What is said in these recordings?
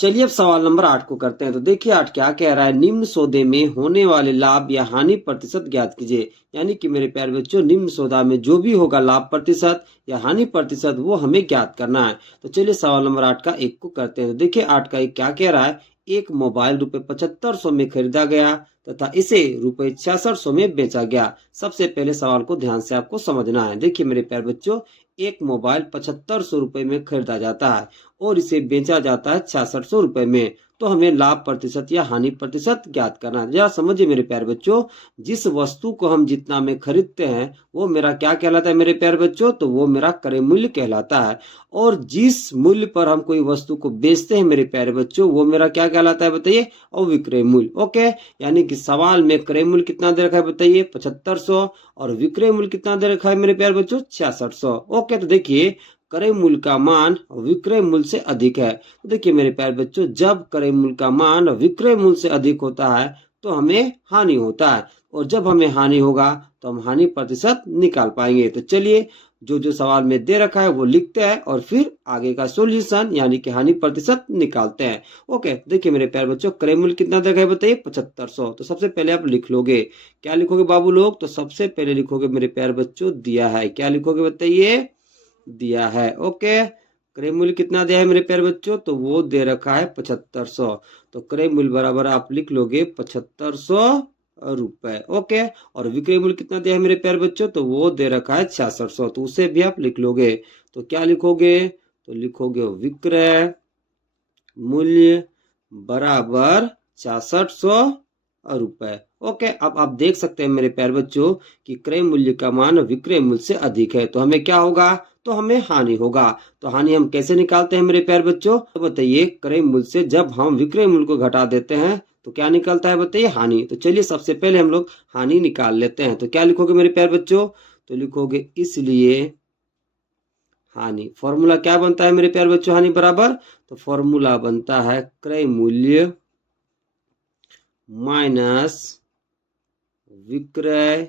चलिए अब सवाल नंबर 8 को करते हैं। तो देखिए 8 क्या कह रहा है, निम्न सौदे में होने वाले लाभ या हानि प्रतिशत ज्ञात कीजिए। यानी कि मेरे प्यारे बच्चों, निम्न सौदा में जो भी होगा लाभ प्रतिशत या हानि प्रतिशत वो हमें ज्ञात करना है। तो चलिए सवाल नंबर 8 का 1 को करते हैं। तो देखिए 8 का 1 क्या कह रहा है, एक मोबाइल ₹7500 में खरीदा गया तथा इसे ₹6600 में बेचा गया। सबसे पहले सवाल को ध्यान से आपको समझना है। देखिए मेरे प्यारे बच्चों, एक मोबाइल ₹7500 में खरीदा जाता है और इसे बेचा जाता है ₹6600 में। तो हमें लाभ प्रतिशत या हानि प्रतिशत ज्ञात करना है। जरा समझिए मेरे प्यारे बच्चों, जिस वस्तु को हम जितना में खरीदते हैं वो मेरा क्या कहलाता है मेरे प्यारे बच्चों, तो वो मेरा क्रय मूल्य कहलाता है। और जिस मूल्य पर हम कोई वस्तु को बेचते हैं मेरे प्यारे बच्चों, वो मेरा क्या कहलाता है बताइए, अविक्रय मूल्य। ओके, यानी कि सवाल में क्रय मूल्य कितना दे रखा है बताइए, 7500, और विक्रय मूल्य कितना दे रखा है मेरे प्यारे बच्चों, 6600। ओके, तो देखिए क्रय मूल्य का मान विक्रय मूल्य से अधिक है। तो देखिए मेरे प्यारे बच्चों, जब क्रय मूल्य का मान विक्रय मूल्य से अधिक होता है तो हमें हानि होता है, और जब हमें हानि होगा तो हम हानि प्रतिशत निकाल पाएंगे। तो चलिए जो जो सवाल में दे रखा है वो लिखते हैं और फिर आगे का सॉल्यूशन यानी कि हानि प्रतिशत निकालते हैं। ओके, देखिए मेरे प्यारे बच्चों, क्रय मूल्य कितना दे रखा है बताइए, 7500। तो सबसे पहले आप लिख लोगे, क्या लिखोगे बाबू लोग, तो सबसे पहले लिखोगे मेरे प्यारे बच्चों दिया है। क्या लिखोगे बताइए, दिया है। ओके, क्रय मूल्य कितना दिया है मेरे प्यारे बच्चों, तो वो दे रखा है 7500। तो क्रय मूल्य बराबर आप लिख लोगे 7500 रुपए। ओके, और विक्रय मूल्य कितना दिया है मेरे प्यारे बच्चों, तो वो दे रखा है 6600। तो उसे भी आप लिख लोगे। तो क्या लिखोगे, तो लिखोगे विक्रय मूल्य बराबर 6600 रुपए। ओके, अब आप देख सकते हैं मेरे प्यारे बच्चों कि क्रय मूल्य का मान विक्रय मूल्य से अधिक है, तो हमें क्या होगा, तो हमें हानि होगा। तो हानि हम कैसे निकालते हैं मेरे प्यारे बच्चों, तो बताइए क्रय मूल्य से जब हम विक्रय मूल्य को घटा देते हैं तो क्या निकलता है बताइए, हानि। तो चलिए सबसे पहले हम लोग हानि निकाल लेते हैं। तो क्या लिखोगे मेरे प्यारे बच्चों, तो लिखोगे इसलिए हानि। फॉर्मूला क्या बनता है मेरे प्यारे बच्चों हानि बराबर, तो फॉर्मूला बनता है क्रय मूल्य माइनस विक्रय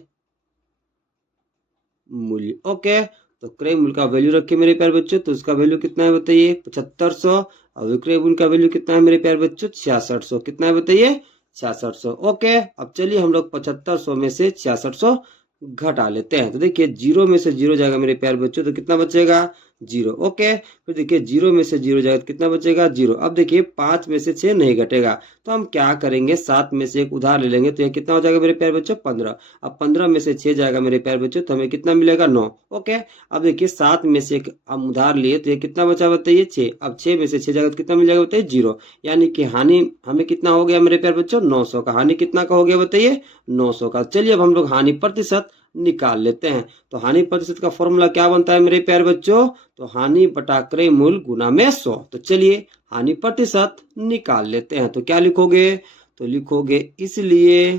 मूल्य। ओके, तो क्रय मूल्य का वैल्यू रखिए मेरे प्यारे बच्चों, तो उसका वैल्यू कितना है बताइए, 7500, और विक्रय मूल्य का वैल्यू कितना है मेरे प्यारे बच्चों, 6600। कितना है बताइए, 6600। ओके, अब चलिए हम लोग 7500 में से 6600 घटा लेते हैं। तो देखिए 0 में से 0 जाएगा मेरे प्यारे बच्चों, तो कितना बचेगा, 0। ओके, फिर देखिए 0 में से 0 जाएगा तो कितना बचेगा, 0। अब देखिए 5 में से 6 नहीं घटेगा, तो हम क्या करेंगे, 7 में से 1 उधार ले लेंगे, तो ये कितना हो जाएगा मेरे प्यारे बच्चों, 15। अब 15 में से 6 जाएगा मेरे प्यारे बच्चों, तो हमें कितना मिलेगा, 9। ओके, अब देखिए 7 में से 1 हम उधार लिए तो ये कितना बचा बताइए, 6। अब 6 में से 6 जाएगा तो कितना मिल जाएगा बताइए, 0। यानी कि हानि हमें कितना हो गया मेरे प्यारे बच्चों, 900 का। हानि कितना का हो गया बताइए, 900 का। चलिए अब हम लोग हानि प्रतिशत निकाल लेते हैं। तो हानि प्रतिशत का फॉर्मूला क्या बनता है मेरे प्यारे बच्चों, तो हानि बटा क्रय मूल्य गुना में 100। तो चलिए हानि प्रतिशत निकाल लेते हैं। तो क्या लिखोगे, तो लिखोगे इसलिए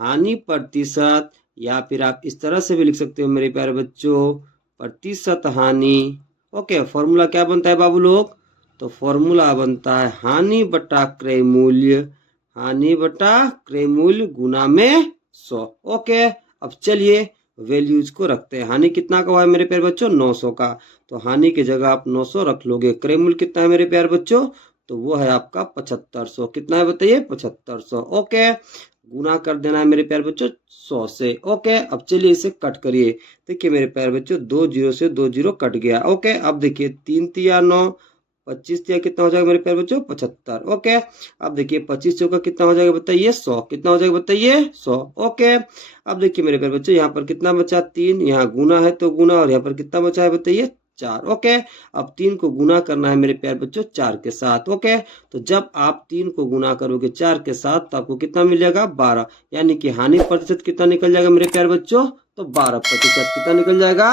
हानि प्रतिशत, या फिर आप इस तरह से भी लिख सकते हो मेरे प्यारे बच्चों, प्रतिशत हानि। ओके, फॉर्मूला क्या बनता है बाबू लोग, तो फॉर्मूला बनता है हानि बटा क्रय मूल्य, हानि बटा क्रय मूल्य गुना में 100। ओके, अब चलिए वैल्यूज को रखते हैं। हानि कितना का हुआ है मेरे प्यारे बच्चों, 900 का। तो हानि की जगह आप 900 रख लोगे। क्रय मूल्य कितना है मेरे प्यारे बच्चों, तो वो है आपका 7500। कितना है बताइए, 7500। ओके, गुना कर देना है मेरे प्यारे बच्चों 100 से। ओके, अब चलिए इसे कट करिए। देखिए मेरे प्यारे बच्चों, 2 0 से 2 0 कट गया। ओके, अब देखिए 3 तिया 9, 25 तिया कितना हो जाएगा मेरे प्यारे बच्चों, 75। ओके, अब देखिए 25 चौका कितना हो जाएगा बताइए, 100। कितना हो जाएगा बताइए, 100। ओके, अब देखिए मेरे प्यारे बच्चों, यहाँ पर कितना बचा, 3। यहाँ गुना है तो गुना, और यहाँ पर कितना बचा है बताइए, 4। ओके, अब 3 को गुना करना है मेरे प्यारे बच्चों 4 के साथ। ओके, तो जब आप 3 को गुना करोगे 4 के साथ तो आपको कितना मिल जाएगा, 12। यानी कि हानि प्रतिशत कितना निकल जाएगा मेरे प्यारे बच्चों, तो 12%। कितना निकल जाएगा,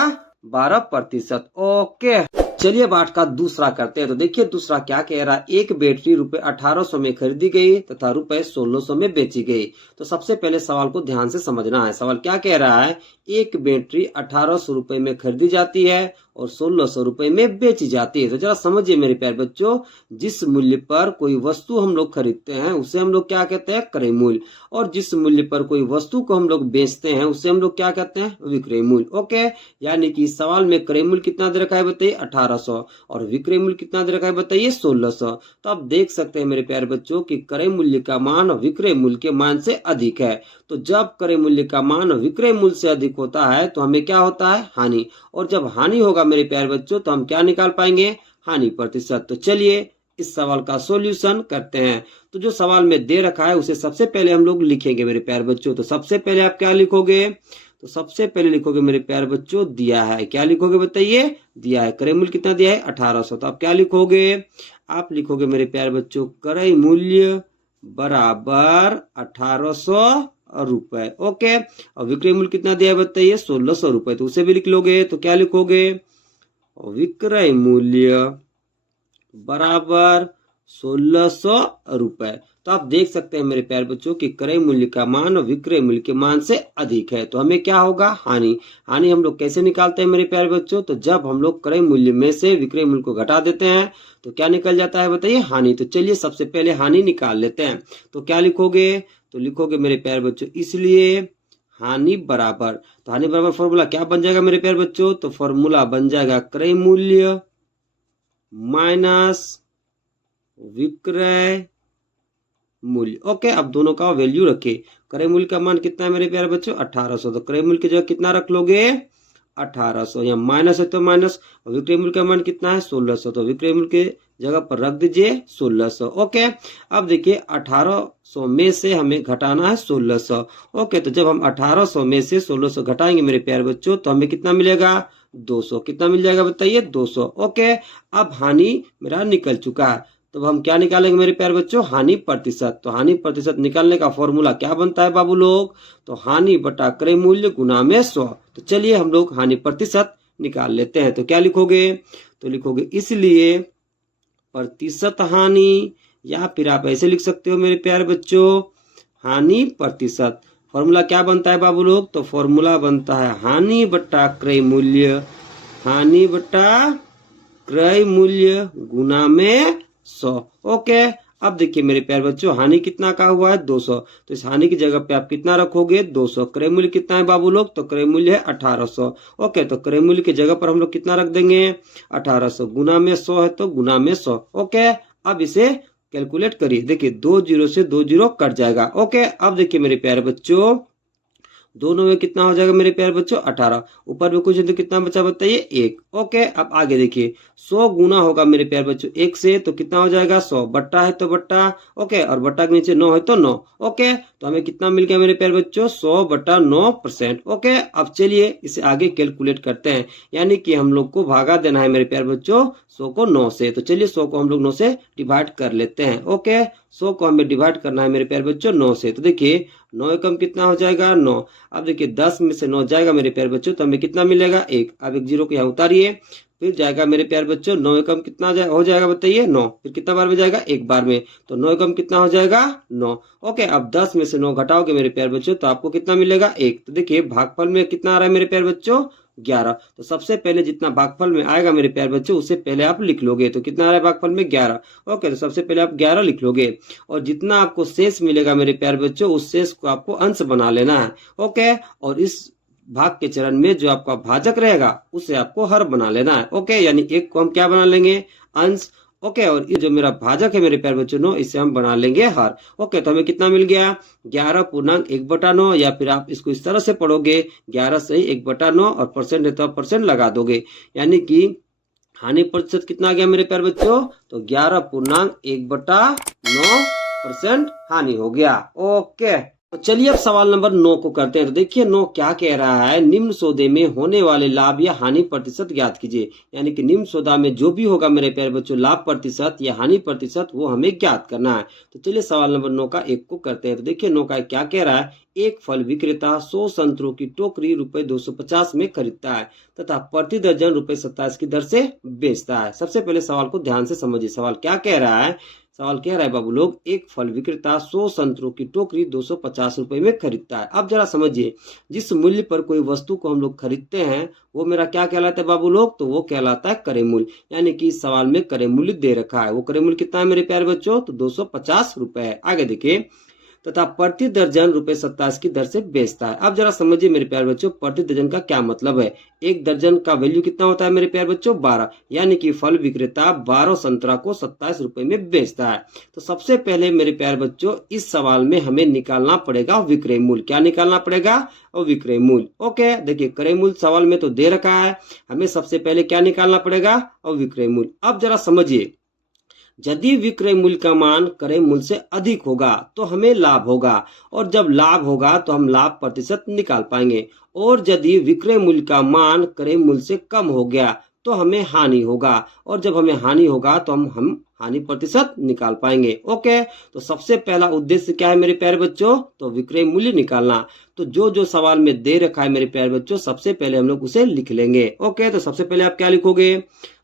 12%। ओके, चलिए अब 8 का दूसरा करते हैं। तो देखिए दूसरा क्या कह रहा है, एक बैटरी ₹1800 में खरीदी गई तथा ₹1600 में बेची गई। तो सबसे पहले सवाल को ध्यान से समझना है। सवाल क्या कह रहा है, एक बैटरी 1800 रुपए में खरीदी जाती है और 1600 रुपए में बेची जाती है। तो जरा समझिए मेरे प्यारे बच्चों, जिस मूल्य पर कोई वस्तु हम लोग खरीदते हैं उसे हम लोग क्या कहते हैं, क्रय मूल्य, और जिस मूल्य पर कोई वस्तु को हम लोग बेचते हैं उसे हम लोग क्या कहते हैं, विक्रय मूल्य। ओके, यानी कि सवाल में क्रय मूल्य कितना दे रखा है बताइए, 1800। 1800 और विक्रय मूल्य कितना दे रखा है बताइए 1600। तो आप देख सकते हैं मेरे प्यारे बच्चों कि क्रय मूल्य का मान विक्रय मूल्य के मान से अधिक है। तो जब क्रय मूल्य का मान विक्रय मूल्य से अधिक होता है तो हमें क्या होता है हानि, और जब हानि होगा मेरे प्यारे बच्चों तो हम क्या निकाल पाएंगे हानि प्रतिशत। तो चलिए इस सवाल का सॉल्यूशन करते हैं। तो जो सवाल में दे रखा है उसे सबसे पहले हम लोग लिखेंगे मेरे प्यारे बच्चों। तो सबसे पहले आप क्या लिखोगे, तो सबसे पहले लिखोगे मेरे प्यारे बच्चों दिया है, क्या लिखोगे बताइए दिया है, क्रय मूल्य कितना दिया है 1800। तो आप क्या लिखोगे, आप लिखोगे मेरे प्यारे बच्चों क्रय मूल्य बराबर 1800 रुपए। ओके, और विक्रय मूल्य कितना दिया है बताइए 1600 रुपए। तो उसे भी लिख लोगे। तो क्या लिखोगे विक्रय मूल्य बराबर 1600 रुपए। तो आप देख सकते हैं मेरे प्यारे बच्चों कि क्रय मूल्य का मान विक्रय मूल्य के मान से अधिक है। तो हमें क्या होगा हानि। हानि हम लोग कैसे निकालते हैं मेरे प्यारे बच्चों, तो जब हम लोग क्रय मूल्य में से विक्रय मूल्य को घटा देते हैं तो क्या निकल जाता है बताइए हानि। तो चलिए सबसे पहले हानि निकाल लेते हैं। तो क्या लिखोगे, तो लिखोगे मेरे प्यारे बच्चों इसलिए हानि बराबर, तो हानि बराबर फॉर्मूला क्या बन जाएगा मेरे प्यारे बच्चों, तो फॉर्मूला बन जाएगा क्रय मूल्य माइनस विक्रय मूल्य। ओके, अब दोनों का वैल्यू रखे। क्रय मूल्य का मान कितना है मेरे प्यारे बच्चों 1800। तो क्रय मूल्य की जगह कितना रख लोगे 1800, यहाँ माइनस है तो माइनस। विक्रय मूल्य का मान कितना है 1600, तो विक्रय मूल्य के जगह पर रख दीजिए 1600। ओके, अब देखिए 1800 में से हमें घटाना है 1600। ओके, तो जब हम 1800 में से 1600 घटाएंगे मेरे प्यारे बच्चों तो हमें कितना मिलेगा 200। कितना मिल जाएगा बताइए 200। ओके, अब हानि मेरा निकल चुका है। तो हम क्या निकालेंगे मेरे प्यारे बच्चों हानि प्रतिशत। तो हानि प्रतिशत निकालने का फॉर्मूला क्या बनता है बाबू लोग, तो हानि बटा क्रय मूल्य गुना में 100। तो चलिए हम लोग हानि प्रतिशत निकाल लेते हैं। तो क्या लिखोगे, तो लिखोगे इसलिए प्रतिशत हानि, या फिर आप ऐसे लिख सकते हो मेरे प्यारे बच्चों हानि प्रतिशत। फॉर्मूला क्या बनता है बाबू लोग, तो फॉर्मूला बनता है हानि बटा क्रय मूल्य, हानि बटा क्रय मूल्य गुना में 100। ओके, अब देखिए मेरे प्यारे बच्चों हानि कितना का हुआ है 200। तो इस हानि की जगह पे आप कितना रखोगे 200। क्रय मूल्य कितना है बाबू लोग, तो क्रय मूल्य है 1800। ओके, तो क्रय मूल्य की जगह पर हम लोग कितना रख देंगे 1800, गुना में 100 है तो गुना में 100। ओके, अब इसे कैलकुलेट करिए। देखिए 2 जीरो से 2 जीरो कट जाएगा। ओके, अब देखिए मेरे प्यारे बच्चों दोनों में कितना हो जाएगा मेरे प्यारे बच्चों 18। ऊपर में कुछ तो कितना बचा बताइए 1। ओके, अब आगे देखिए 100 गुना होगा मेरे प्यारे बच्चों 1 से, तो कितना हो जाएगा 100, बट्टा है तो बट्टा। ओके, और बट्टा के नीचे 9 है तो 9। ओके, तो हमें कितना मिल गया मेरे प्यारे बच्चों 100 बट्टा 9%। ओके, अब चलिए इसे आगे कैलकुलेट करते हैं, यानी कि हम लोग को भागा देना है मेरे प्यारे बच्चों 100 को 9 से। तो चलिए 100 को हम लोग 9 से डिवाइड कर लेते हैं। ओके, 100 को हमें डिवाइड करना है मेरे प्यारे बच्चों 9 से। तो देखिए 9 एकम कितना हो जाएगा 9। अब देखिए 10 में से 9 जाएगा मेरे प्यारे बच्चों तो हमें कितना मिलेगा 1। अब एक जीरो को यहाँ उतारिए, फिर जाएगा मेरे प्यारे बच्चों 9 एकम कितना हो जाएगा बताइए 9। फिर कितना बार में जाएगा एक बार में, तो 9 एकम कितना हो जाएगा 9। ओके, अब 10 में से 9 घटाओगे मेरे प्यारे बच्चों तो आपको कितना मिलेगा 1। तो देखिए भागफल में कितना आ रहा है मेरे प्यारे बच्चों 11। तो सबसे पहले जितना भागफल में आएगा मेरे प्यारे बच्चों उससे पहले आप लिख लोगे। तो कितना आ रहा है भागफल में 11। ओके, तो सबसे पहले आप 11 लिख लोगे, और जितना आपको शेष मिलेगा मेरे प्यारे बच्चों उस शेष को आपको अंश बना लेना है। ओके, और इस भाग के चरण में जो आपका भाजक रहेगा उसे आपको हर बना लेना है। ओके, यानी 1 को हम क्या बना लेंगे अंश। ओके, और ये जो मेरा भाजक है मेरे प्यारे बच्चों 9, इसे हम बना लेंगे हर। ओके, तो हमें कितना मिल गया 11.1/9, या फिर आप इसको इस तरह से पढ़ोगे 11 सही 1/9, और परसेंट है तो आप परसेंट लगा दोगे, यानी कि हानि प्रतिशत कितना आ गया मेरे प्यारे बच्चों, तो 11.1/9% हानि हो गया। ओके, तो चलिए अब सवाल नंबर 9 को करते हैं। तो देखिए 9 क्या कह रहा है, निम्न सौदे में होने वाले लाभ या हानि प्रतिशत ज्ञात कीजिए। यानी कि निम्न सौदा में जो भी होगा मेरे प्यारे बच्चों लाभ प्रतिशत या हानि प्रतिशत वो हमें ज्ञात करना है। तो चलिए सवाल नंबर 9 का 1 को करते हैं। तो देखिए 9 का क्या कह रहा है, एक फल विक्रेता 100 संतरों की टोकरी रुपए 250 में खरीदता है तथा प्रति दर्जन रुपए 27 की दर से बेचता है। सबसे पहले सवाल को ध्यान से समझिए, सवाल क्या कह रहा है। सवाल कह रहा है बाबू लोग, एक फल विक्रेता 100 संतरों की टोकरी 250 रुपए में खरीदता है। अब जरा समझिए, जिस मूल्य पर कोई वस्तु को हम लोग खरीदते हैं वो मेरा क्या कहलाता है बाबू लोग, तो वो कहलाता है क्रय मूल्य। यानी कि इस सवाल में क्रय मूल्य दे रखा है, वो क्रय मूल्य कितना है मेरे प्यारे बच्चों, तो 250 रुपए है। आगे देखिए तथा प्रति दर्जन ₹27 की दर से बेचता है। अब जरा समझिए मेरे प्यारे बच्चों, प्रति दर्जन का क्या मतलब है। एक दर्जन का वैल्यू कितना होता है मेरे प्यारे बच्चों, 12, यानी कि फल विक्रेता 12 संतरा को 27 रुपए में बेचता है। तो सबसे पहले मेरे प्यारे बच्चों इस सवाल में हमें निकालना पड़ेगा विक्रय मूल्य। क्या निकालना पड़ेगा, और विक्रय मूल्य। ओके, देखिए क्रय मूल्य सवाल में तो दे रखा है, हमें सबसे पहले क्या निकालना पड़ेगा, और विक्रय मूल्य। अब जरा समझिए, यदि विक्रय मूल्य का मान क्रय मूल्य से अधिक होगा तो हमें लाभ होगा, और जब लाभ होगा तो हम लाभ प्रतिशत निकाल पाएंगे, और यदि विक्रय मूल्य का मान क्रय मूल्य से कम हो गया तो हमें हानि होगा, और जब हमें हानि होगा तो हम हानि प्रतिशत निकाल पाएंगे। ओके, तो सबसे पहला उद्देश्य क्या है मेरे प्यारे बच्चों, तो विक्रय मूल्य निकालना। तो जो सवाल में दे रखा है मेरे प्यारे बच्चों, सबसे पहले हम लोग उसे लिख लेंगे। ओके, तो सबसे पहले आप क्या लिखोगे,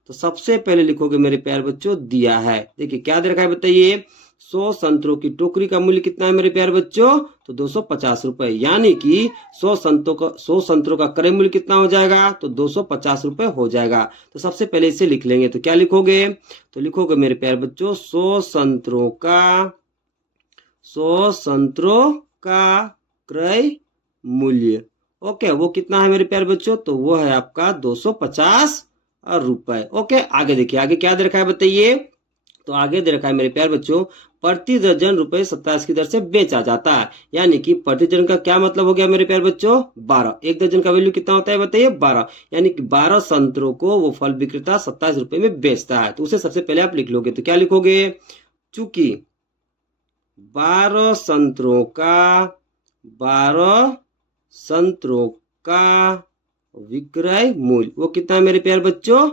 तो सबसे पहले लिखोगे मेरे प्यारे बच्चों, दिया है। देखिए क्या दे रखा है बताइए, 100 संतरों की टोकरी का मूल्य कितना है मेरे प्यारे बच्चों, तो 250 रुपए, यानी कि 100 संतरों का क्रय मूल्य कितना हो जाएगा, तो 250 रुपए हो जाएगा। तो सबसे पहले इसे लिख लेंगे। तो क्या लिखोगे, तो लिखोगे मेरे प्यारे बच्चों, 100 संतरों का क्रय मूल्य। ओके, वो कितना है मेरे प्यारे बच्चों, तो वो है आपका 250 रुपए। ओके, आगे देखिए, आगे क्या दे रखा है बताइए, तो आगे दे रखा है मेरे प्यारे बच्चों, प्रति दर्जन ₹27 की दर से बेचा जाता है, यानी कि प्रति दर्जन का क्या मतलब हो गया मेरे प्यारे बच्चों, 12। एक दर्जन का वैल्यू कितना होता है बताइए, 12, यानी कि 12 संतरों को वो फल विक्रेता 27 रुपए में बेचता है। तो उसे सबसे पहले आप लिख लोगे। तो क्या लिखोगे, चूंकि 12 संतरों का विक्रय मूल्य वो कितना है मेरे प्यारे बच्चों,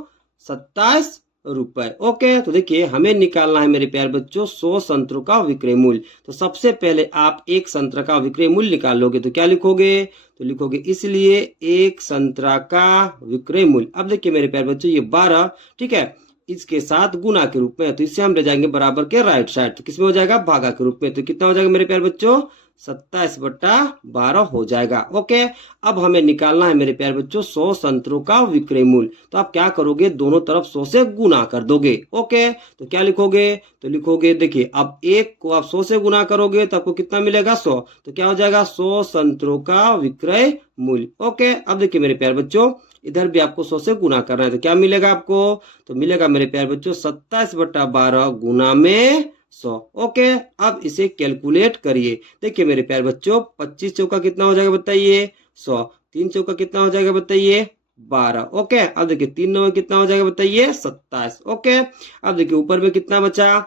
27 रुपए। ओके, तो देखिए हमें निकालना है मेरे प्यारे बच्चों 100 संतरों का विक्रय मूल्य। तो सबसे पहले आप एक संतरा का विक्रय मूल्य निकाल लोगे। तो क्या लिखोगे, तो लिखोगे इसलिए एक संतरा का विक्रय मूल्य। अब देखिए मेरे प्यारे बच्चों, ये 12 ठीक है, इसके साथ गुना के रूप में, तो इससे हम ले जाएंगे बराबर के राइट साइड, तो किसमें हो जाएगा, भागा के रूप में। तो कितना हो जाएगा मेरे प्यारे बच्चों, 27/12 हो जाएगा। ओके, अब हमें निकालना है मेरे प्यारे बच्चों 100 संतरों का विक्रय मूल्य। तो आप क्या करोगे, दोनों तरफ 100 से गुना कर दोगे। ओके, तो क्या लिखोगे, तो लिखोगे, देखिए अब एक को आप 100 से गुना करोगे तो आपको कितना मिलेगा, 100। तो क्या हो जाएगा, 100 संतरों का विक्रय मूल्य। ओके, अब देखिए मेरे प्यारे बच्चों, इधर भी आपको 100 से गुना करना है। तो क्या मिलेगा आपको, तो मिलेगा मेरे प्यारे बच्चों 27/12 गुना में 100। ओके, अब इसे कैलकुलेट करिए। देखिए मेरे प्यारे बच्चों, 25 चौका कितना हो जाएगा बताइए, 100। 3 चौका कितना हो जाएगा बताइए, 12। ओके, अब देखिए 3 9 कितना हो जाएगा बताइए, 27। ओके, अब देखिए ऊपर में कितना बचा,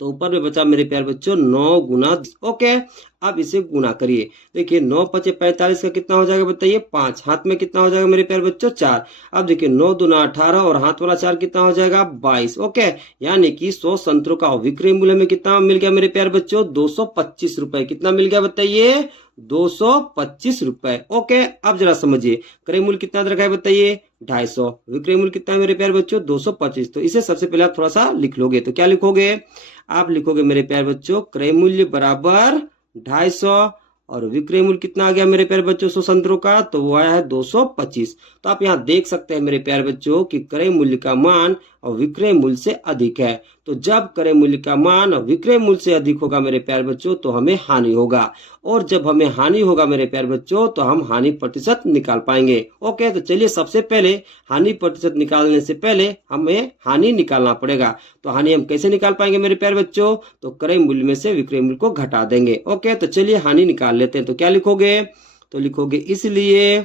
तो ऊपर में बचा मेरे प्यारे बच्चों 9 गुना। ओके, अब इसे गुना करिए। देखिए 9 5 45 का कितना हो जाएगा बताइए, 5। हाथ में कितना हो जाएगा मेरे प्यारे बच्चों, 4। अब देखिए 9 दूना 18 और हाथ वाला 4 कितना हो जाएगा, 22। ओके, यानी कि 100 संतरों का विक्रय मूल्य में कितना मिल गया मेरे प्यारे बच्चों, 225 रुपए। कितना मिल गया बताइए, 225 रुपए। ओके, अब जरा समझिए, क्रय मूल्य कितना रखा है बताइए, 250। विक्रय मूल्य कितना है मेरे प्यारे बच्चों, 225। तो इसे सबसे पहले आप थोड़ा सा लिख लोगे। तो क्या लिखोगे, आप लिखोगे मेरे प्यारे बच्चों, क्रय मूल्य बराबर 250 और विक्रय मूल्य कितना आ गया मेरे प्यारे बच्चों 100 संतरों का, तो वो आया है 225। तो आप यहाँ देख सकते हैं मेरे प्यारे बच्चों कि क्रय मूल्य का मान और विक्रय मूल्य से अधिक है। तो जब क्रय मूल्य का मान और विक्रय मूल्य से अधिक होगा मेरे प्यारे बच्चों, तो हमें हानि होगा, और जब हमें हानि होगा मेरे प्यारे बच्चों, तो हम हानि प्रतिशत निकाल पाएंगे। ओके, तो चलिए सबसे पहले हानि प्रतिशत निकालने से पहले हमें हानि निकालना पड़ेगा। तो हानि हम कैसे निकाल पाएंगे मेरे प्यारे बच्चों, तो क्रय मूल्य में से विक्रय मूल्य को घटा देंगे। ओके, तो चलिए हानि निकाल लेते हैं। तो क्या लिखोगे, तो लिखोगे इसलिए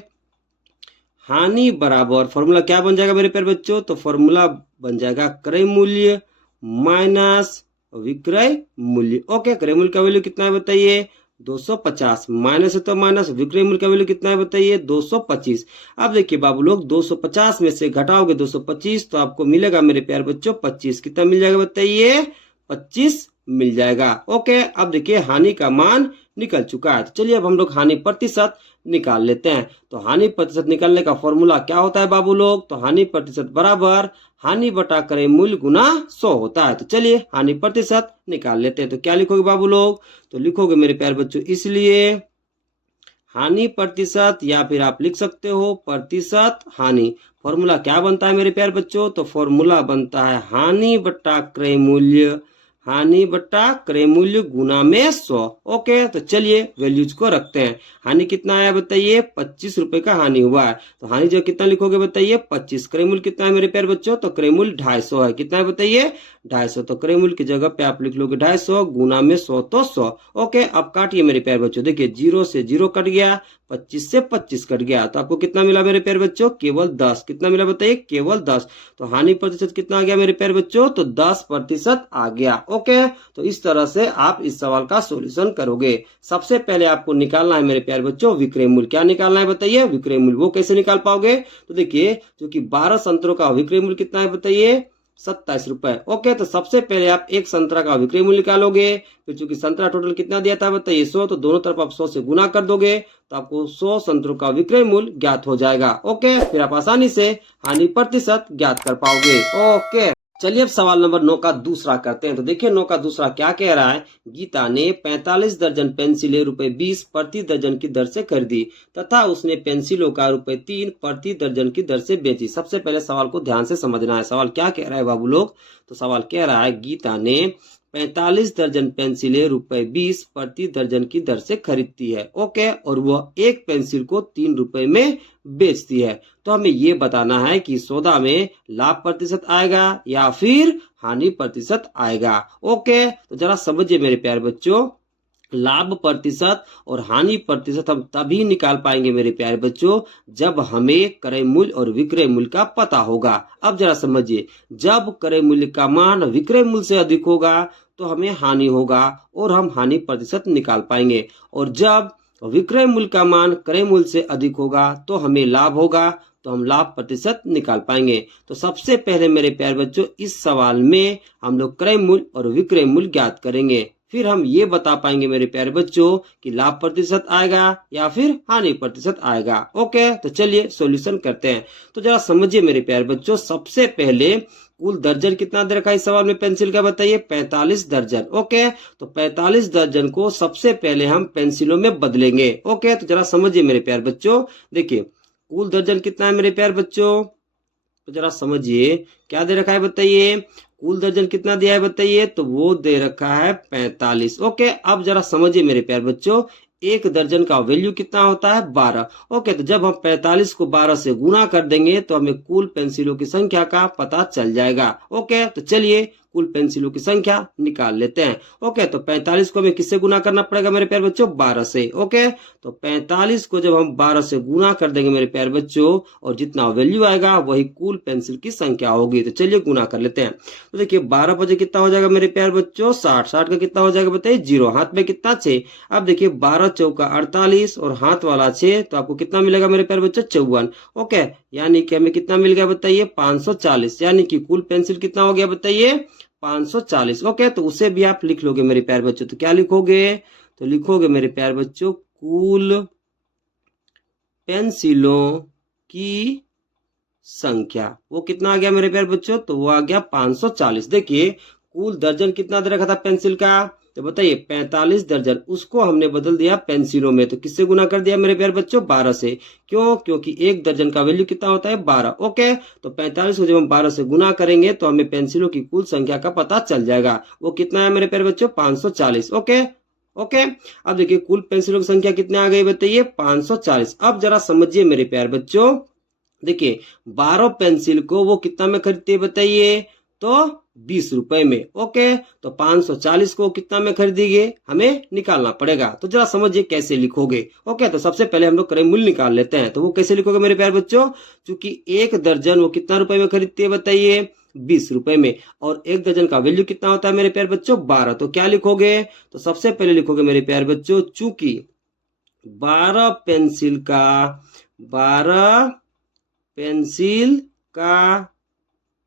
हानि बराबर, फॉर्मूला क्या बन जाएगा मेरे प्यारे बच्चों, तो फॉर्मूला बन जाएगा क्रय मूल्य माइनस विक्रय मूल्य। ओके, क्रय मूल्य का वैल्यू कितना है बताइए, 250। माइनस है तो माइनस, विक्रय मूल्य का वैल्यू कितना है बताइए, 225। अब देखिए बाबू लोग, 250 में से घटाओगे 225 तो आपको मिलेगा मेरे प्यारे बच्चों 25। कितना मिल जाएगा बताइए, 25 मिल जाएगा। ओके, अब देखिए हानि का मान निकल चुका है। तो चलिए अब हम लोग हानि प्रतिशत निकाल लेते हैं। तो हानि प्रतिशत निकालने का फॉर्मूला क्या होता है बाबू लोग, तो हानि प्रतिशत बराबर हानि बटा क्रय मूल्य गुना 100 होता है। तो चलिए हानि प्रतिशत निकाल लेते हैं। तो क्या लिखोगे बाबू लोग, तो लिखोगे मेरे प्यारे बच्चों इसलिए हानि प्रतिशत, या फिर आप लिख सकते हो प्रतिशत हानि। फॉर्मूला क्या बनता है मेरे प्यारे बच्चों, तो फॉर्मूला बनता है हानि बटा क्रय मूल्य हानि बट्टा क्रय मूल्य गुना में 100। ओके, तो चलिए वैल्यूज को रखते हैं। हानि कितना आया बताइए, 25 रुपए का हानि हुआ है। तो हानि जो कितना लिखोगे बताइए, 25। क्रय मूल्य कितना है मेरे प्यारे बच्चों, तो क्रय मूल्य 250 है। कितना है बताइए, 250। तो क्रय मूल्य की जगह पे आप लिख लोगे 250 गुना में 100 तो 100। ओके, अब काटिए मेरे प्यारे बच्चों। देखिए 0 से 0 कट गया, 25 से 25 कट गया, तो आपको कितना मिला मेरे प्यारे बच्चों, केवल 10। कितना मिला बताइए, केवल 10। तो हानि प्रतिशत कितना आ गया मेरे प्यारे बच्चों, तो 10% आ गया। ओके, तो इस तरह से आप इस सवाल का सॉल्यूशन करोगे। सबसे पहले आपको निकालना है मेरे प्यारे बच्चों विक्रय मूल्य। क्या निकालना है बताइए, विक्रय मूल्य। वो कैसे निकाल पाओगे, तो देखिए जो कि 12 संतरों का विक्रय मूल्य कितना है बताइए, 27 रुपए। ओके, तो सबसे पहले आप एक संतरा का विक्रय मूल्य निकालोगे। फिर चूंकि संतरा टोटल कितना दिया था बताइए 100, तो दोनों तरफ आप 100 से गुना कर दोगे, तो आपको 100 संतरों का विक्रय मूल्य ज्ञात हो जाएगा। ओके, फिर आप आसानी से हानि प्रतिशत ज्ञात कर पाओगे। ओके, चलिए अब सवाल नंबर 9 का दूसरा करते हैं। तो देखिए 9 का दूसरा क्या कह रहा है, गीता ने 45 दर्जन पेंसिलें रुपए 20 प्रति दर्जन की दर से खरीदी तथा उसने पेंसिलों का रुपए 3 प्रति दर्जन की दर से बेची। सबसे पहले सवाल को ध्यान से समझना है। सवाल क्या कह रहा है बाबू लोग, तो सवाल कह रहा है गीता ने 45 दर्जन पेंसिलें रुपए 20 प्रति दर्जन की दर से खरीदती है। ओके, और वह एक पेंसिल को 3 रुपए में बेचती है। तो हमें ये बताना है कि सौदा में लाभ प्रतिशत आएगा या फिर हानि प्रतिशत आएगा। ओके, तो जरा समझिए मेरे प्यारे बच्चों, लाभ प्रतिशत और हानि प्रतिशत हम तभी निकाल पाएंगे मेरे प्यारे बच्चों जब हमें क्रय मूल्य और विक्रय मूल्य का पता होगा। अब जरा समझिए, जब क्रय मूल्य का मान विक्रय मूल्य से अधिक होगा तो हमें हानि होगा और हम हानि प्रतिशत निकाल पाएंगे, और जब विक्रय मूल्य का मान क्रय मूल्य से अधिक होगा तो हमें लाभ होगा, तो हम लाभ प्रतिशत निकाल पाएंगे। तो सबसे पहले मेरे प्यारे बच्चों इस सवाल में हम लोग क्रय मूल्य और विक्रय मूल्य ज्ञात करेंगे, फिर हम ये बता पाएंगे मेरे प्यारे बच्चों कि लाभ प्रतिशत आएगा या फिर हानि प्रतिशत आएगा। ओके, तो चलिए सॉल्यूशन करते हैं। तो जरा समझिए मेरे प्यारे बच्चों, सबसे पहले कुल दर्जन कितना दे रखा है इस सवाल में पेंसिल का बताइए, 45 दर्जन। ओके, तो 45 दर्जन को सबसे पहले हम पेंसिलों में बदलेंगे। ओके, तो जरा समझिए मेरे प्यारे बच्चों, देखिए कुल दर्जन कितना है मेरे प्यारे बच्चों, तो जरा समझिए क्या दे रखा है बताइए, कुल दर्जन कितना दिया है बताइए, तो वो दे रखा है 45। ओके, अब जरा समझिए मेरे प्यारे बच्चों, एक दर्जन का वैल्यू कितना होता है, 12। ओके, तो जब हम 45 को 12 से गुना कर देंगे तो हमें कुल पेंसिलों की संख्या का पता चल जाएगा। ओके, तो चलिए कुल पेंसिलों की संख्या निकाल लेते हैं। ओके, तो 45 को हमें किससे गुना करना पड़ेगा मेरे प्यारे बच्चों, 12 से। ओके, तो 45 को जब हम 12 से गुना कर देंगे मेरे प्यारे बच्चों, और जितना वैल्यू आएगा वही कुल पेंसिल की संख्या होगी। तो चलिए गुना कर लेते हैं। तो देखिए 12 बजे कितना हो जाएगा मेरे प्यारे बच्चों, 60। 60 का कितना हो जाएगा बताइए, 0। हाथ में कितना, 6। अब देखिए 12 चौका 48 और हाथ वाला 6, तो आपको कितना मिलेगा मेरे प्यारे बच्चों, 54। ओके, यानी कि हमें कितना मिल गया बताइए, 540। यानी कि कुल पेंसिल कितना हो गया बताइए, 540। ओके, तो उसे भी आप लिख लोगे मेरे प्यारे बच्चों। तो क्या लिखोगे, तो लिखोगे मेरे प्यारे बच्चों कुल पेंसिलों की संख्या। वो कितना आ गया मेरे प्यारे बच्चों, तो वो आ गया 540। देखिए कुल दर्जन कितना दे रखा था पेंसिल का, तो बताइए 45 दर्जन, उसको हमने बदल दिया पेंसिलों में। तो किससे गुना कर दिया मेरे प्यारे बच्चों, 12 से। क्यों, क्योंकि एक दर्जन का वैल्यू कितना होता है, 12। ओके, तो 45 को जब हम 12 से गुना करेंगे तो हमें पेंसिलों की कुल संख्या का पता चल जाएगा। वो कितना है मेरे प्यारे बच्चों, 540। ओके ओके, अब देखिए कुल पेंसिलों की संख्या कितने आ गई बताइए, 540। अब जरा समझिए मेरे प्यारे बच्चों, देखिए 12 पेंसिल को वो कितना में खरीदते हैं बताइए, तो 20 रुपए में। ओके, तो 540 को कितना में खरीदेंगे हमें निकालना पड़ेगा। तो जरा समझिए कैसे लिखोगे। ओके, तो सबसे पहले हम लोग क्रय मूल्य निकाल लेते हैं। तो वो कैसे लिखोगे मेरे प्यारे बच्चों, क्योंकि एक दर्जन वो कितना रुपए में खरीदती है बताइए, 20 रुपए में, और एक दर्जन का वैल्यू कितना होता है मेरे प्यारे बच्चों, 12। तो क्या लिखोगे, तो सबसे पहले लिखोगे मेरे प्यारे बच्चों, चूंकि 12 पेंसिल का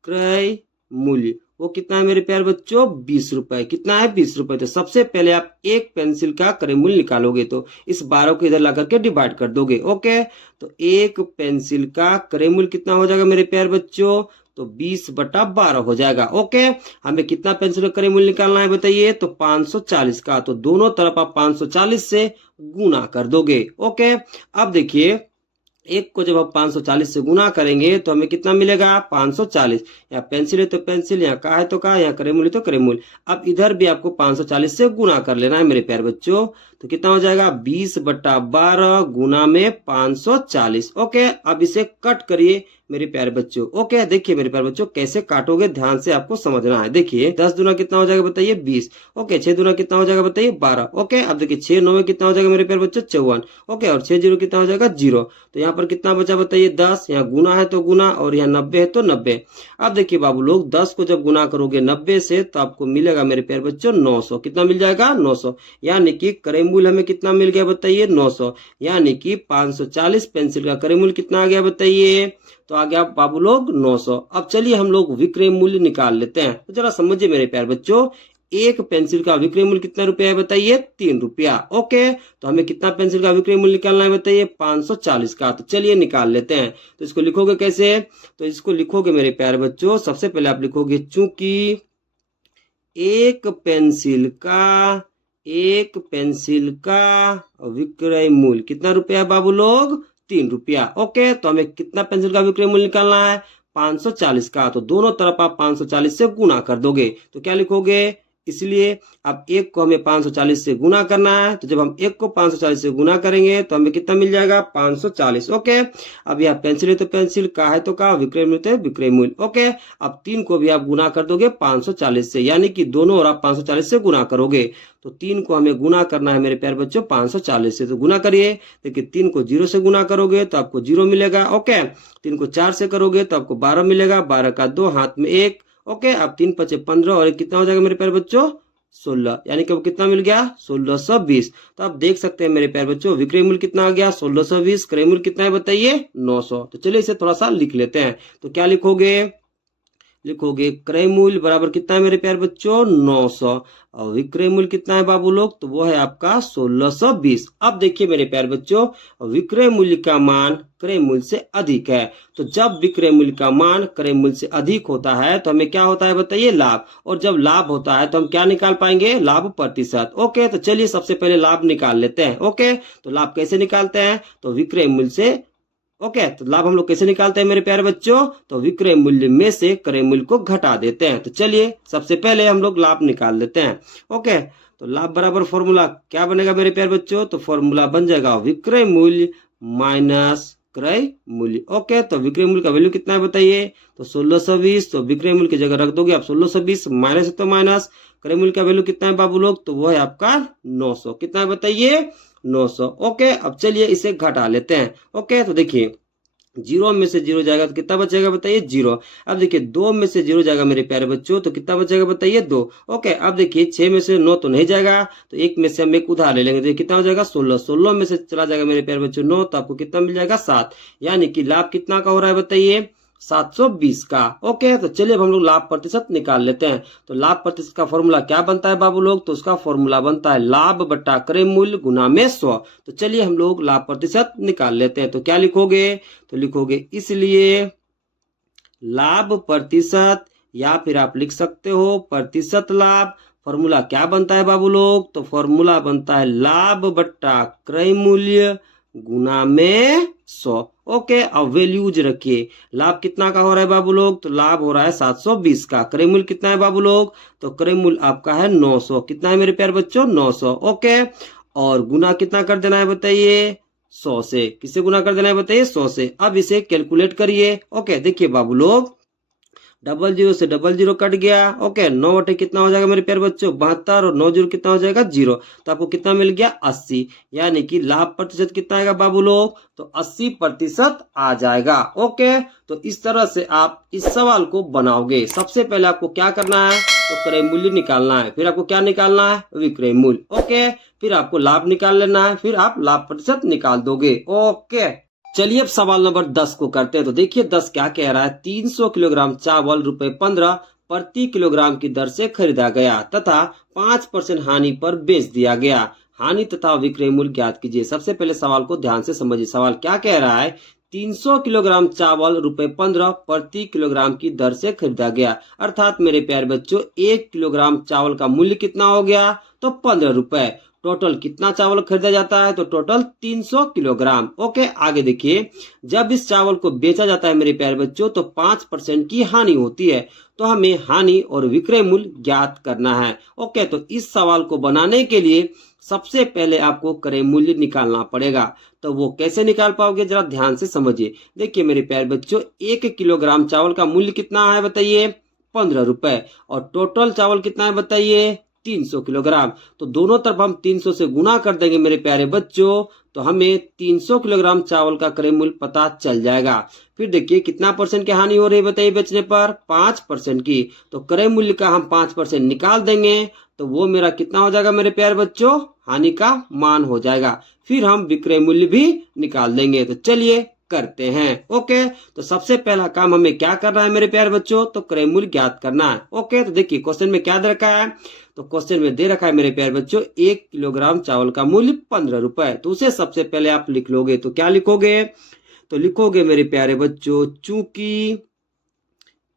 क्रय मूल्य वो कितना है मेरे प्यारे बच्चों, 20 रुपए। कितना है, 20 रुपए। तो सबसे पहले आप एक पेंसिल का क्रय मूल्य निकालोगे, तो इस 12 को इधर ला करके डिवाइड कर दोगे। ओके, तो एक पेंसिल का क्रय मूल्य कितना हो जाएगा मेरे प्यारे बच्चों, तो 20/12 हो जाएगा। ओके, हमें कितना पेंसिल का क्रय मूल्य निकालना है बताइए, तो 540 का। तो दोनों तरफ आप 540 से गुना कर दोगे। ओके, अब देखिए एक को जब हम 540 से गुना करेंगे तो हमें कितना मिलेगा 540। यहाँ पेंसिल है तो पेंसिल, यहाँ का है तो का, यहाँ करेमूल है तो करेमूल। अब इधर भी आपको 540 से गुना कर लेना है मेरे प्यारे बच्चों। तो कितना हो जाएगा 20/12 गुना में 540। ओके, अब इसे कट करिए मेरे प्यारे बच्चों। ओके, देखिए मेरे प्यारे बच्चों कैसे काटोगे ध्यान से आपको समझना है। देखिए 10 दूना कितना हो जाएगा बताइए 20। ओके, 6 दूना कितना हो जाएगा बताइए 12। ओके, अब देखिए 6 9 में कितना हो जाएगा मेरे प्यारे बच्चों 54। ओके, और 6 0 कितना हो जाएगा 0। तो यहाँ पर कितना बचा बताइए 10। यहाँ गुना है तो गुना, और यहाँ 90 है तो 90। अब देखिए बाबू लोग 10 को जब गुना करोगे 90 से तो आपको मिलेगा मेरे प्यारे बच्चों 900। कितना मिल जाएगा 900। यानी कि करेमूल हमें कितना मिल गया बताइए 900। यानी कि 540 पेंसिल का करेमूल कितना आ गया बताइए, तो आ गया बाबू लोग 900। अब चलिए हम लोग विक्रय मूल्य निकाल लेते हैं। तो जरा समझिए मेरे प्यारे बच्चों, एक पेंसिल का विक्रय मूल्य कितना रुपया है बताइए 3 रुपया। ओके, तो हमें कितना पेंसिल का विक्रय मूल्य निकालना है बताइए 540 का। तो चलिए निकाल लेते हैं। तो इसको लिखोगे कैसे, तो इसको लिखोगे मेरे प्यारे बच्चों, सबसे पहले आप लिखोगे चूंकि एक पेंसिल का विक्रय मूल्य कितना रुपया है बाबू लोग 3 रुपया। ओके, तो हमें कितना पेंसिल का विक्रय मूल्य निकालना है 540 का। तो दोनों तरफ आप 540 से गुना कर दोगे तो क्या लिखोगे, इसलिए अब एक को हमें 540 से गुना करना है। तो जब हम एक को 540 से गुना करेंगे तो हमें कितना मिल जाएगा 540। ओके, अब यहाँ पेंसिल है तो पेंसिल, का है तो का, विक्रय मूल्य तो विक्रय मूल्य। ओके, अब 3 को भी आप गुना कर दोगे 540 से, यानी कि दोनों और आप 540 से गुना करोगे। तो 3 को हमें गुना करना है मेरे प्यारे बच्चों 540 से। तो गुना करिए, देखिए 3 को 0 से गुना करोगे तो आपको 0 मिलेगा। ओके, 3 को 4 से करोगे तो आपको 12 मिलेगा। 12 का 2, हाथ में 1। ओके, अब 3 5 15 और कितना हो जाएगा मेरे प्यारे बच्चों 16। यानी कि कितना मिल गया 1620। तो आप देख सकते हैं मेरे प्यारे बच्चों विक्रय मूल्य कितना आ गया 1620। क्रय मूल्य कितना है बताइए 900। तो चलिए इसे थोड़ा सा लिख लेते हैं। तो क्या लिखोगे क्रय मूल्य बराबर कितना है मेरे प्यारे बच्चों 900, और विक्रय मूल्य कितना है बाबू लोग, तो वो है आपका 1620। अब देखिए मेरे प्यारे बच्चों, विक्रय मूल्य का मान क्रय मूल्य से अधिक है। तो जब विक्रय मूल्य का मान क्रय मूल्य से अधिक होता है तो हमें क्या होता है बताइए लाभ, और जब लाभ होता है तो हम क्या निकाल पाएंगे लाभ प्रतिशत। ओके, तो चलिए सबसे पहले लाभ निकाल लेते हैं। ओके, तो लाभ कैसे निकालते हैं, तो विक्रय मूल्य से। ओके, तो लाभ हम लोग कैसे निकालते हैं मेरे प्यारे बच्चों, तो विक्रय मूल्य में से क्रय मूल्य को घटा देते हैं। तो चलिए सबसे पहले हम लोग लाभ निकाल लेते हैं। ओके, तो लाभ बराबर फॉर्मूला क्या बनेगा मेरे प्यारे बच्चों, तो फॉर्मूला बन जाएगा विक्रय मूल्य माइनस क्रय मूल्य। ओके, तो विक्रय मूल्य का वैल्यू कितना है बताइए, तो 1620। तो विक्रय मूल्य की जगह रख दोगे आप 1620, माइनस तो माइनस, क्रय मूल्य का वैल्यू कितना है बाबू लोग, तो वो है आपका 900। कितना है बताइए 900। ओके, अब चलिए इसे घटा लेते हैं। ओके, तो देखिए 0 में से 0 जाएगा तो कितना बचेगा बताइए 0। अब देखिए 2 में से 0 जाएगा मेरे प्यारे बच्चों, तो कितना बचेगा बताइए 2। ओके, अब देखिए 6 में से 9 तो नहीं जाएगा, तो 1 में से हम एक उधार ले लेंगे, तो कितना हो जाएगा 16। 16 में से चला जाएगा मेरे प्यारे बच्चों 9, तो आपको कितना मिल जाएगा 7। यानी कि लाभ कितना का हो रहा है बताइए 720 का। ओके, तो चलिए अब हम लोग लाभ प्रतिशत निकाल लेते हैं। तो लाभ प्रतिशत का फॉर्मूला क्या बनता है बाबू लोग, तो उसका फॉर्मूला बनता है लाभ बटा क्रय मूल्य गुना में 100। तो चलिए हम लोग लाभ प्रतिशत निकाल लेते हैं। तो क्या लिखोगे, तो लिखोगे इसलिए लाभ प्रतिशत, या फिर आप लिख सकते हो प्रतिशत लाभ। फॉर्मूला क्या बनता है बाबू लोग, तो फॉर्मूला बनता है लाभ बटा क्रय मूल्य गुना में 100। ओके, अब वैल्यूज रखिए, लाभ कितना का हो रहा है बाबू लोग, तो लाभ हो रहा है 720 का। क्रय मूल्य कितना है बाबू लोग, तो क्रय मूल्य आपका है 900। कितना है मेरे प्यारे बच्चों 900। ओके, और गुना कितना कर देना है बताइए 100 से। किससे गुना कर देना है बताइए 100 से। अब इसे कैलकुलेट करिए। ओके, देखिए बाबू लोग 00 से 00 कट गया। ओके, 9 बटे कितना हो जाएगा मेरे प्यारे बच्चों 72, और 9 जीरो कितना हो जाएगा 0। तो आपको कितना मिल गया 80। यानी कि लाभ प्रतिशत कितना आएगा बाबू लोग, तो 80% आ जाएगा। ओके, तो इस तरह से आप इस सवाल को बनाओगे। सबसे पहले आपको क्या करना है, तो क्रय मूल्य निकालना है, फिर आपको क्या निकालना है विक्रय मूल्य। ओके, फिर आपको लाभ निकाल लेना है, फिर आप लाभ प्रतिशत निकाल दोगे। ओके, चलिए अब सवाल नंबर 10 को करते हैं। तो देखिए 10 क्या कह रहा है, 300 किलोग्राम चावल ₹15 प्रति किलोग्राम की दर से खरीदा गया तथा 5% हानि पर बेच दिया गया। हानि तथा विक्रय मूल्य ज्ञात कीजिए। सबसे पहले सवाल को ध्यान से समझिए। सवाल क्या कह रहा है, 300 किलोग्राम चावल ₹15 प्रति किलोग्राम की दर से खरीदा गया। अर्थात मेरे प्यारे बच्चों 1 किलोग्राम चावल का मूल्य कितना हो गया, तो 15 रुपए। टोटल कितना चावल खरीदा जाता है? तो टोटल 300 किलोग्राम। ओके, आगे देखिए, जब इस चावल को बेचा जाता है मेरे प्यारे बच्चों तो 5% की हानि होती है। तो हमें हानि और विक्रय मूल्य ज्ञात करना है। ओके, तो इस सवाल को बनाने के लिए सबसे पहले आपको क्रय मूल्य निकालना पड़ेगा। तो वो कैसे निकाल पाओगे, जरा ध्यान से समझिए। देखिए मेरे प्यारे बच्चों, 1 किलोग्राम चावल का मूल्य कितना है बताइए? 15 रुपए। और टोटल चावल कितना है बताइए? 300 किलोग्राम। तो दोनों तरफ हम 300 से गुना कर देंगे मेरे प्यारे बच्चों, तो हमें 300 किलोग्राम चावल का क्रय मूल्य पता चल जाएगा। फिर देखिए कितना परसेंट की हानि हो रही है बताइए बेचने पर? 5% की। तो क्रय मूल्य का हम 5% निकाल देंगे, तो वो मेरा कितना हो जाएगा मेरे प्यारे बच्चों? हानि का मान हो जाएगा। फिर हम विक्रय मूल्य भी निकाल देंगे। तो चलिए करते हैं। ओके, तो सबसे पहला काम हमें क्या करना है मेरे प्यारे बच्चों? तो क्रय मूल्य ज्ञात करना है। ओके, तो देखिए क्वेश्चन में क्या दे रखा है? तो क्वेश्चन में दे रखा है मेरे प्यारे बच्चों, 1 किलोग्राम चावल का मूल्य 15 रुपए। तो उसे सबसे पहले आप लिख लोगे। तो क्या लिखोगे? तो लिखोगे मेरे प्यारे बच्चों, चूंकि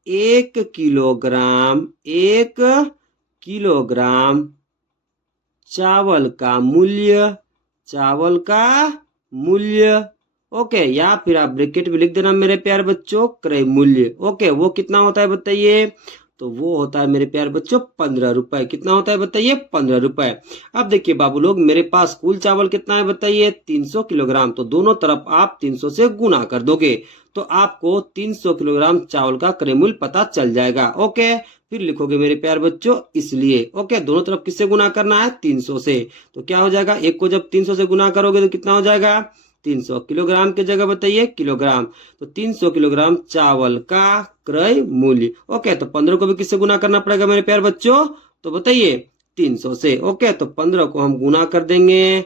1 किलोग्राम चावल का मूल्य, ओके, या फिर आप ब्रैकेट में लिख देना मेरे प्यारे बच्चों क्रय मूल्य। ओके, वो कितना होता है बताइए? तो वो होता है मेरे प्यारे बच्चों 15 रुपए। कितना होता है बताइए? 15 रुपए। अब देखिए बाबू लोग, मेरे पास कुल चावल कितना है बताइए? 300 किलोग्राम। तो दोनों तरफ आप 300 से गुना कर दोगे, तो आपको 300 किलोग्राम चावल का क्रय मूल्य पता चल जाएगा। ओके, फिर लिखोगे मेरे प्यारे बच्चों इसलिए। ओके, दोनों तरफ किससे गुना करना है? 300 से। तो क्या हो जाएगा? एक को जब 300 से गुना करोगे तो कितना हो जाएगा? 300। किलोग्राम की जगह बताइए किलोग्राम। तो 300 किलोग्राम चावल का क्रय मूल्य। ओके, तो 15 को भी किससे गुना करना पड़ेगा मेरे प्यारे बच्चों? तो बताइए 300 से। ओके, तो 15 को हम गुना कर देंगे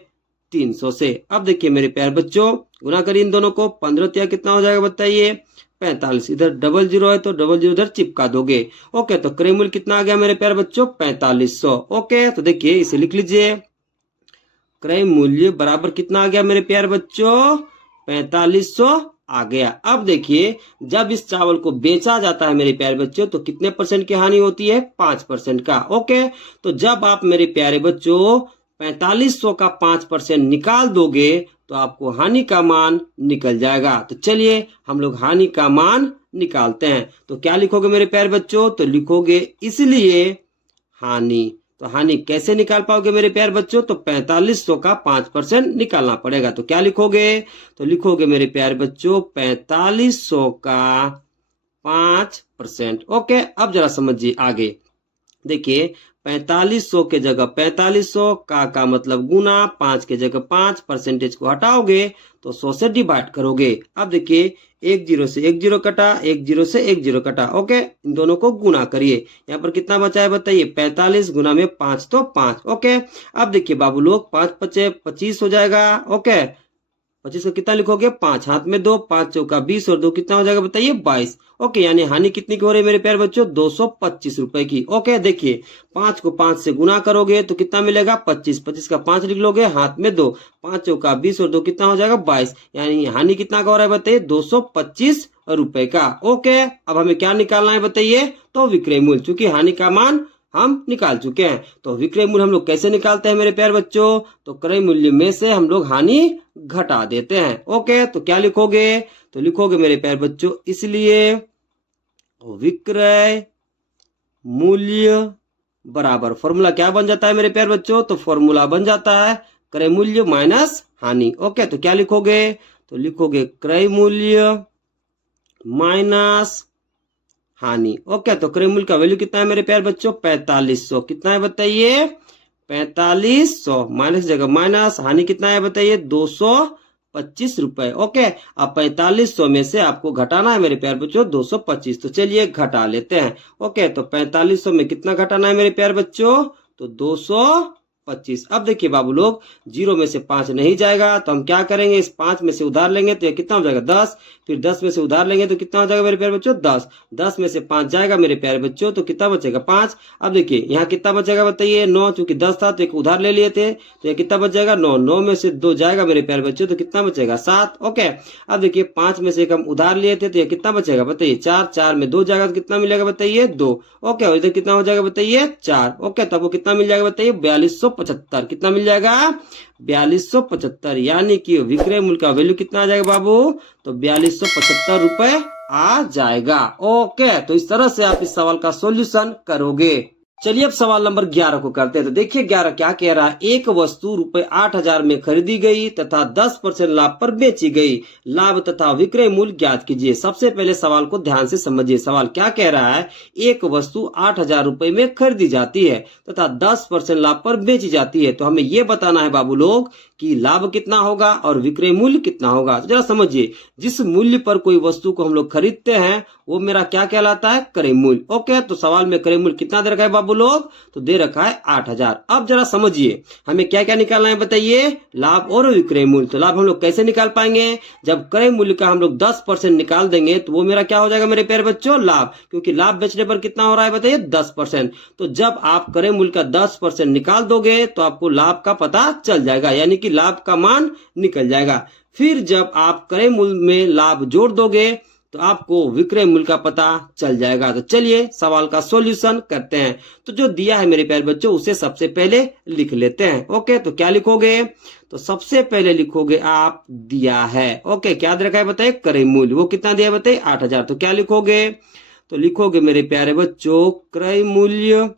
300 से। अब देखिए मेरे प्यारे बच्चों, गुना करिए इन दोनों को। 15 तिया कितना हो जाएगा बताइए? 45। इधर डबल जीरो है तो डबल जीरो इधर चिपका दोगे। ओके, तो क्रय मूल्य कितना आ गया मेरे प्यारे बच्चों? 4500। ओके, तो देखिए इसे लिख लीजिए। क्रय मूल्य बराबर कितना आ गया मेरे प्यारे बच्चों? 4500 आ गया। अब देखिए, जब इस चावल को बेचा जाता है मेरे प्यारे बच्चों तो कितने परसेंट की हानि होती है? 5% का। ओके, तो जब आप मेरे प्यारे बच्चों 4500 का 5% निकाल दोगे तो आपको हानि का मान निकल जाएगा। तो चलिए हम लोग हानि का मान निकालते हैं। तो क्या लिखोगे मेरे प्यारे बच्चों? तो लिखोगे इसलिए हानि। तो हानि कैसे निकाल पाओगे मेरे प्यारे बच्चों? तो 4500 का 5% निकालना पड़ेगा। तो क्या लिखोगे? तो लिखोगे मेरे प्यारे बच्चों 4500 का 5%। ओके, अब जरा समझिए आगे। देखिए 4500 के जगह 4500 का मतलब गुना, 5 के जगह 5, परसेंटेज को हटाओगे तो 100 से डिवाइड करोगे। अब देखिए 1 जीरो से 1 जीरो कटा, 1 जीरो से 1 जीरो कटा। ओके, इन दोनों को गुना करिए। यहाँ पर कितना बचा है बताइए? 45 गुना में 5 तो 5। ओके, अब देखिए बाबू लोग, 5 पचे 25 हो जाएगा। ओके, 25 को कितना लिखोगे? 5, हाथ में 2, 5 चौका 20 और 2 कितना हो जाएगा बताइए? 22। ओके, यानी हानि कितनी की हो रही है मेरे प्यारे बच्चों? 225 रुपए की। ओके, देखिए 5 को 5 से गुना करोगे तो कितना मिलेगा? 25। 25 का 5 लिख लोगे, हाथ में 2, 5 चौका 20 और 2 कितना हो जाएगा? 22। यानी हानि कितना का हो रहा है बताइए? 225 रुपए का। ओके, अब हमें क्या निकालना है बताइए? तो विक्रय मूल्य। चूंकि हानि का मान हम निकाल चुके हैं, तो विक्रय मूल्य हम लोग कैसे निकालते हैं मेरे प्यारे बच्चों? तो क्रय मूल्य में से हम लोग हानि घटा देते हैं। ओके, तो क्या लिखोगे? तो लिखोगे मेरे प्यारे बच्चों इसलिए विक्रय मूल्य बराबर, फॉर्मूला क्या बन जाता है मेरे प्यारे बच्चों? तो फॉर्मूला बन जाता है क्रय मूल्य माइनस हानि। ओके, तो क्या लिखोगे? तो लिखोगे क्रय मूल्य माइनस हानि। ओके, तो क्रय मूल्य का वैल्यू कितना है मेरे प्यारे बच्चों? 4500। कितना है बताइए? 4500। माइनस जगह माइनस, हानि कितना है बताइए? 225 रुपए। ओके, अब 4500 में से आपको घटाना है मेरे प्यारे बच्चों 225। तो चलिए घटा लेते हैं। ओके, तो 4500 में कितना घटाना है मेरे प्यारे बच्चों? तो 225। अब देखिए बाबू लोग, 0 में से 5 नहीं जाएगा तो हम क्या करेंगे? इस 5 में से उधार लेंगे तो ये कितना हो जाएगा? 10। फिर 10 में से उधार लेंगे तो कितना हो जाएगा मेरे प्यारे बच्चों? 10। 10 में से 5 जाएगा मेरे प्यारे बच्चों तो कितना बचेगा? 5। अब देखिए यहाँ कितना बचेगा बताइए? 9। चूंकि 10 था तो एक उधार ले लिए थे तो ये कितना बच जाएगा? 9। 9 में से 2 जाएगा मेरे प्यारे बच्चों तो कितना बचेगा? 7। ओके, अब देखिए 5 में से एक हम उधार लिए थे तो ये कितना बचेगा बताइए? 4। 4 में 2 जाएगा तो कितना मिलेगा बताइए? 2। ओके, और इधर कितना हो जाएगा बताइए? 4। ओके, तब वो कितना मिल जाएगा बताइए? 4200 4275। कितना मिल जाएगा? 4275, यानी कि विक्रय मूल्य का वैल्यू कितना आ जाएगा बाबू? तो 4275 रुपए आ जाएगा। ओके, तो इस तरह से आप इस सवाल का सॉल्यूशन करोगे। चलिए अब सवाल नंबर 11 को करते हैं। तो देखिए 11 क्या कह रहा है। एक वस्तु रुपए 8000 में खरीदी गई तथा 10% लाभ पर बेची गई। लाभ तथा विक्रय मूल्य ज्ञात कीजिए। सबसे पहले सवाल को ध्यान से समझिए। सवाल क्या कह रहा है? एक वस्तु 8000 रुपए में खरीदी जाती है तथा 10% लाभ पर बेची जाती है। तो हमें यह बताना है बाबू लोग कि लाभ कितना होगा और विक्रय मूल्य कितना होगा। तो जरा समझिए, जिस मूल्य पर कोई वस्तु को हम लोग खरीदते हैं वो मेरा क्या कहलाता है? क्रय मूल्य। ओके, तो सवाल में क्रय मूल्य कितना दे रखा है बाबू लोग? तो दे रखा है 8000। अब जरा समझिए, हमें क्या क्या निकालना है बताइए? लाभ और विक्रय मूल्य। तो लाभ हम लोग कैसे निकाल पाएंगे? जब क्रय मूल्य का हम लोग 10% निकाल देंगे तो वो मेरा क्या हो जाएगा मेरे प्यारे बच्चों? लाभ, क्योंकि लाभ बेचने पर कितना हो रहा है बताइए? 10%। तो जब आप क्रय मूल्य का 10% निकाल दोगे तो आपको लाभ का पता चल जाएगा, यानी कि लाभ का मान निकल जाएगा। फिर जब आप क्रय मूल्य में लाभ जोड़ दोगे तो आपको विक्रय मूल्य का पता चल जाएगा। तो चलिए सवाल का सॉल्यूशन करते हैं। तो जो दिया है मेरे प्यारे बच्चों उसे सबसे पहले लिख लेते हैं। ओके, तो क्या लिखोगे? तो सबसे पहले लिखोगे आप दिया है। ओके, क्या दे रखा है बताइए? क्रय मूल्य। वो कितना दिया है बताइए? 8000। तो क्या लिखोगे? तो लिखोगे मेरे प्यारे बच्चों क्रय मूल्य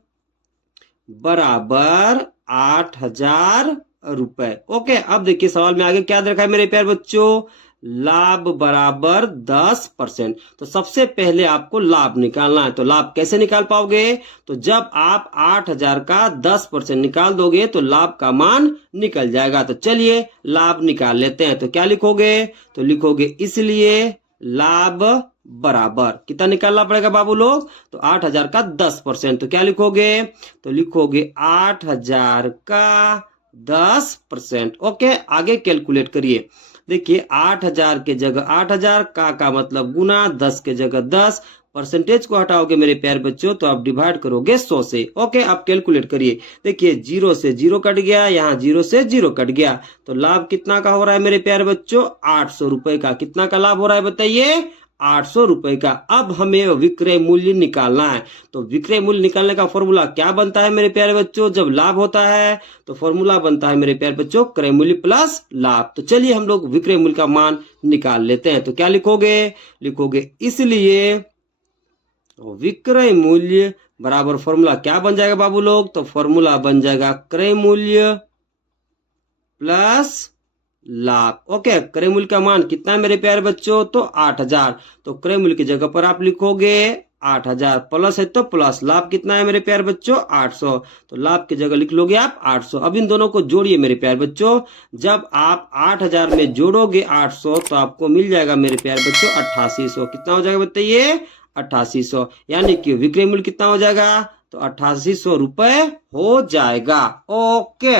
बराबर 8000 रुपए। ओके, अब देखिए सवाल में आगे क्या दे रखा है मेरे प्यारे बच्चों? लाभ बराबर 10%। तो सबसे पहले आपको लाभ निकालना है। तो लाभ कैसे निकाल पाओगे? तो जब आप 8000 का 10% निकाल दोगे तो लाभ का मान निकल जाएगा। तो चलिए लाभ निकाल लेते हैं। तो क्या लिखोगे? तो लिखोगे इसलिए लाभ बराबर कितना निकालना पड़ेगा बाबू लोग? तो 8000 का 10%। तो क्या लिखोगे? तो लिखोगे 8000 का 10%। ओके, आगे कैलकुलेट करिए। देखिए 8000 के जगह 8000 का मतलब गुना, 10 के जगह 10, परसेंटेज को हटाओगे मेरे प्यारे बच्चों तो आप डिवाइड करोगे 100 से। ओके, आप कैलकुलेट करिए। देखिए 0 से 0 कट गया, यहाँ 0 से 0 कट गया। तो लाभ कितना का हो रहा है मेरे प्यारे बच्चों? 800 रुपए का। कितना का लाभ हो रहा है बताइए? 800 रुपए का। अब हमें विक्रय मूल्य निकालना है। तो विक्रय मूल्य निकालने का फॉर्मूला क्या बनता है मेरे प्यारे बच्चों? जब लाभ होता है तो फॉर्मूला बनता है मेरे प्यारे बच्चों क्रय मूल्य प्लस लाभ। तो चलिए हम लोग विक्रय मूल्य का मान निकाल लेते हैं। तो क्या लिखोगे? लिखोगे इसलिए विक्रय मूल्य बराबर फॉर्मूला क्या बन जाएगा बाबू लोग? तो फॉर्मूला बन जाएगा क्रय मूल्य प्लस लाभ। ओके, क्रय मूल्य का मान कितना है मेरे प्यारे बच्चों? तो 8000। तो क्रय मूल्य की जगह पर आप लिखोगे 8000, प्लस है तो प्लस, लाभ कितना है मेरे प्यारे बच्चों? 800। तो लाभ की जगह लिख लोगे आप 800। अब इन दोनों को जोड़िए मेरे प्यारे बच्चों। जब आप 8000 में जोड़ोगे 800 तो आपको मिल जाएगा मेरे प्यारे बच्चों 8800। कितना हो जाएगा बताइए? 8800, यानी कि विक्रय मूल्य कितना हो जाएगा? तो 8800 रुपए हो जाएगा। ओके।